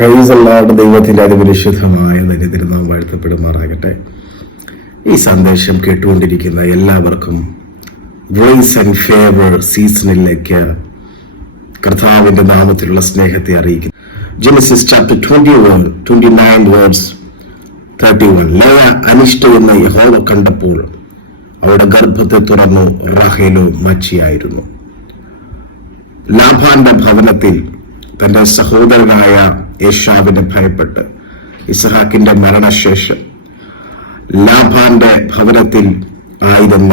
Praise the Lord. ദൈവത്തിന്റെ അതിപരിശുദ്ധമായ തിരുനാമം വാഴ്ത്തപ്പെടുമാറാകട്ടെ. ഈ സന്ദേശം കേട്ടുകൊണ്ടിരിക്കുന്ന എല്ലാവർക്കും ഗ്രേസ് ആൻഡ് ഫേവർ സീസണിലേക്ക് കർത്താവിന്റെ നാമത്തിലുള്ള സ്നേഹത്തെ അറിയിക്കുന്നു. Genesis chapter 29 verse 31. ലേയ അനിഷ്ട എന്ന യഹോവ കണ്ടപ്പോൾ അവരുടെ ഗർഭത്തെ തുറന്നു. റാഹേലോ മച്ചിയായിരുന്നു. ലാബാന്റെ ഭവനത്തിൽ തന്റെ സഹോദരനായ ഏശാവിനെ ഭയപ്പെട്ട് ഇസ്ഹാക്കിന്റെ മരണശേഷം ലാബാന്റെ ഭവനത്തിൽ ആയിരുന്ന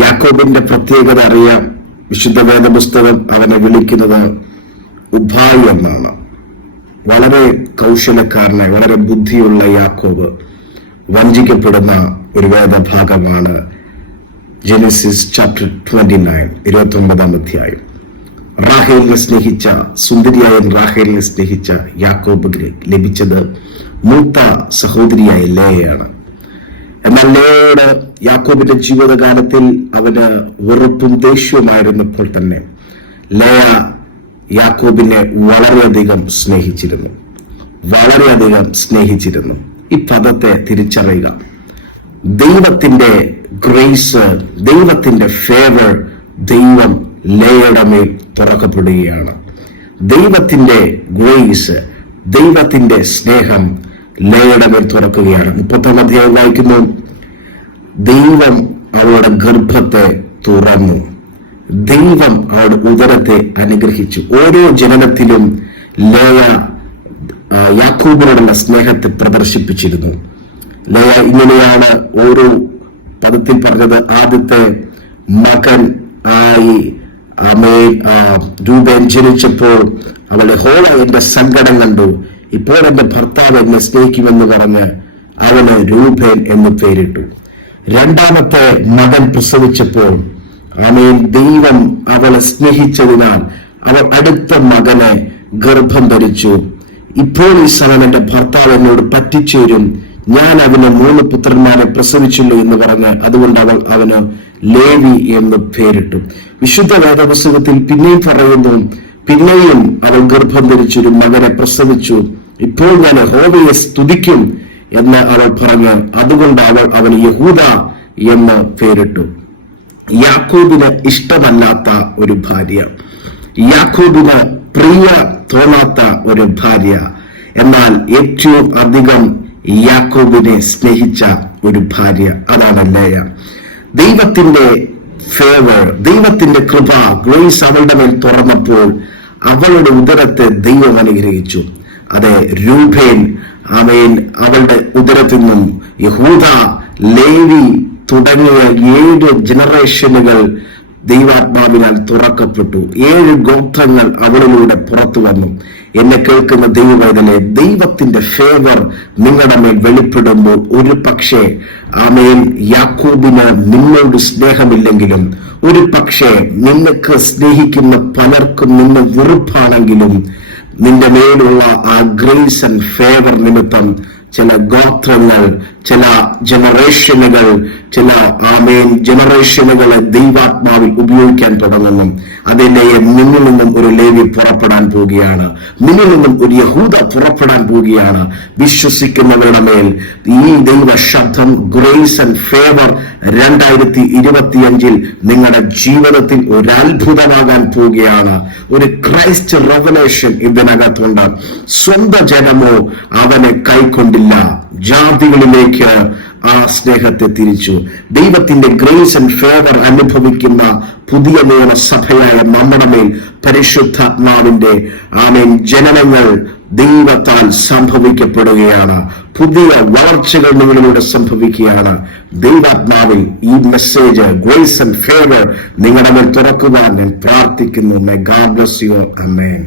യാക്കോബിന്റെ പ്രത്യേകത അറിയാം. വിശുദ്ധ വേദപുസ്തകം അവനെ വിളിക്കുന്നത് ഉഭായി എന്നാണ്. വളരെ കൗശലക്കാരനായ, വളരെ ബുദ്ധിയുള്ള യാക്കോബ് വഞ്ചിക്കപ്പെടുന്ന ഒരു വേദഭാഗമാണ് ജെനസിസ് ചാപ്റ്റർ 29 29 അധ്യായം. റാഹേലിനെ സ്നേഹിച്ച, സുന്ദരിയായ റാഹേലിനെ സ്നേഹിച്ച യാക്കോബിന് ലഭിച്ചത് മൂത്ത സഹോദരിയായ ലേയയാണ്. എന്നാൽ ലേയയുടെ യാക്കോബിന്റെ ജീവിതകാലത്തിൽ അവന് വെറുപ്പും ദേഷ്യവുമായിരുന്നപ്പോൾ തന്നെ ലേയ യാക്കോബിനെ വളരെയധികം സ്നേഹിച്ചിരുന്നു. ഈ പദത്തെ തിരിച്ചറിയുക. ദൈവത്തിന്റെ ഗ്രേസ്, ദൈവത്തിന്റെ ഫേവർ ദൈവം ലേയയുടെ മേൽ തുറക്കപ്പെടുകയാണ്. ദൈവത്തിന്റെ ഗ്രേസ്, ദൈവത്തിന്റെ സ്നേഹം ലേയയുടെ മേൽ തുറക്കുകയാണ്. 30 അധ്യായം വായിക്കുന്നു. ദൈവം അവളുടെ ഗർഭത്തെ തുറന്നു, ദൈവം അവളുടെ ഉദരത്തെ അനുഗ്രഹിച്ചു. ഓരോ ജനനത്തിലും ലേയ യാക്കോബിനോടുള്ള സ്നേഹത്തെ പ്രദർശിപ്പിച്ചിരുന്നു. ലേയ ഇങ്ങനെയാണ് ഓരോ പദത്തിൽ പറഞ്ഞത്. ആദ്യത്തെ മകൻ ആയി രൂപൻ ജനിച്ചപ്പോൾ അവളുടെ ഹോള എന്റെ സങ്കടം കണ്ടു, ഇപ്പോൾ എന്റെ ഭർത്താവ് എന്നെ സ്നേഹിക്കുമെന്ന് പറഞ്ഞ് അവന് രൂപൻ എന്ന് പേരിട്ടു. രണ്ടാമത്തെ മകൻ പ്രസവിച്ചപ്പോൾ ദൈവം അവളെ സ്നേഹിച്ചതിനാൽ അവൾ അടുത്ത മകനെ ഗർഭം ധരിച്ചു. ഇപ്പോൾ ഈ സമയം എന്റെ ഭർത്താവ് എന്നോട് പറ്റിച്ചേരും, ഞാൻ അവന് 3 പുത്രന്മാരെ പ്രസവിച്ചുള്ളൂ എന്ന് പറഞ്ഞ് അതുകൊണ്ട് അവന് ലേവി എന്ന് പേരിട്ടു. വിശുദ്ധ വേദപുസ്തകത്തിൽ പിന്നെയും പറയുന്നു, പിന്നെയും അവൾ ഗർഭം ധരിച്ചൊരു മകനെ പ്രസവിച്ചു, ഇപ്പോൾ ഞാൻ യഹോവയെ സ്തുതിക്കും എന്ന് അവൾ പറഞ്ഞ് അതുകൊണ്ട് അവന് യഹൂദ എന്ന് പേരിട്ടു. യാക്കോബിന് ഇഷ്ടമല്ലാത്ത ഒരു ഭാര്യ, യാക്കോബിന് പ്രിയ തോന്നാത്ത ഒരു ഭാര്യ, എന്നാൽ ഏറ്റവും അധികം യാക്കോബിനെ സ്നേഹിച്ച ഒരു ഭാര്യ, അതാണ് ലേയ. ദൈവത്തിന്റെ ഫേവർ, ദൈവത്തിന്റെ കൃപ, ഗ്രേസ് അവളുടെ മേൽ തുറന്നപ്പോൾ അവളുടെ ഉദരത്തെ ദൈവം അനുഗ്രഹിച്ചു. അതെ, രൂപേൻ അവളുടെ ഉദരത്തിൽ നിന്നും യഹൂദ, ലേവി തുടങ്ങിയ 7 ജനറേഷനുകൾ ദൈവാത്മാവിനാൽ തുറക്കപ്പെട്ടു. 7 ഗോത്രങ്ങൾ അവളിലൂടെ പുറത്തു വന്നു. എന്നെ കേൾക്കുന്ന ദൈവവേദനെ, ദൈവത്തിന്റെ ഫേവർ നിങ്ങളുടെ മേൽ വെളിപ്പെടുമ്പോൾ ഒരു പക്ഷേ യാക്കോബിന് നിന്നോട് സ്നേഹമില്ലെങ്കിലും, ഒരു പക്ഷേ നിനക്ക് സ്നേഹിക്കുന്ന പലർക്കും നിന്നെ വെറുപ്പാണെങ്കിലും, നിന്റെ മേലുള്ള ആ ഗ്രേസ് ആൻഡ് ഫേവർ നിമിത്തം ചില ഗോത്രങ്ങൾ, ചില ജനറേഷനുകളെ ദൈവാത്മാവിൽ ഉപയോഗിക്കാൻ തുടങ്ങുന്നു. അതിന്റെ നിന്നിൽ നിന്നും ഒരു ലേവി പുറപ്പെടാൻ പോവുകയാണ്, നിന്നിൽ നിന്നും ഒരു യഹൂദ പുറപ്പെടാൻ പോവുകയാണ്. വിശ്വസിക്കുന്നവരുടെ മേൽ ഈ ദൈവ ശബ്ദം, ഗ്രേസ് ആൻഡ് ഫേവർ 2025 നിങ്ങളുടെ ജീവിതത്തിൽ ഒരു അത്ഭുതമാകാൻ പോവുകയാണ്. ഒരു ക്രൈസ്റ്റ് റെവലേഷൻ ഇതിനകത്തുണ്ട്. സ്വന്തം ജനമോ അവനെ കൈക്കൊണ്ടില്ല, ജാതികളിലേക്ക് ആ സ്നേഹത്തെ തിരിച്ചു. ദൈവത്തിന്റെ ഗ്രേസ് ആൻഡ് ഫേവർ അനുഭവിക്കുന്ന പുതിയ നിയമ സഭയായ നമ്മുടെ മേൽ പരിശുദ്ധാത്മാവിന്റെ ജനനങ്ങൾ ദൈവത്താൽ സംഭവിക്കപ്പെടുകയാണ്. പുതിയ വളർച്ചകൾ നിങ്ങളിലൂടെ സംഭവിക്കുകയാണ്. ദൈവാത്മാവിൽ ഈ മെസ്സേജ്, ഗ്രേസ് ആൻഡ് ഫേവർ നിങ്ങളുടെ മേൽ തുറക്കുവാൻ ഞാൻ പ്രാർത്ഥിക്കുന്നു. May God bless you. Amen.